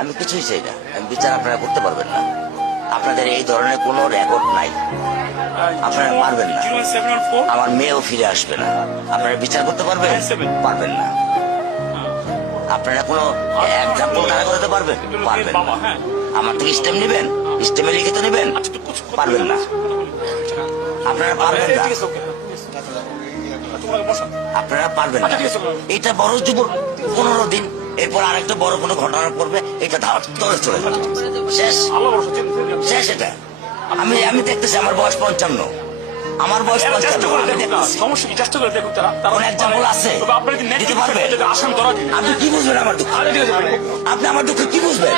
আমি কিছুই চাই না, আমি বিচার আপনারা করতে পারবেন না। আপনাদের এই ধরনের কোনো রেকর্ড নাই, আপনারা পারবেন না। আমার মেয়েও ফিরে আসবে না, আপনারা বিচার করতে পারবেন? পারবেন না। আপনারা কোনো এক্সাম্পল দাঁড়া করতে পারবেন? পারবেন না। আমার থেকে স্টেম নেবেন, স্টেমে লিখিত নেবেন? পারবেন না। আপনারা পারবেন না, আপনারা পারবেন না। এটা বড় যুবক 15 দিন, এরপর আরেকটা বড় কোনো ঘটনা করবে, এটা ধার ধরে চলে যাবে, শেষ শেষ। এটা আমি দেখতেছি, আমার বয়স 55, আমার বয়স 55, আমি দেখতেছি। কোন এক্সাম্পল আছে দিতে পারবে? আপনি কি বুঝবেন আমার দুঃখ? আপনি আমার দুঃখ কি বুঝবেন?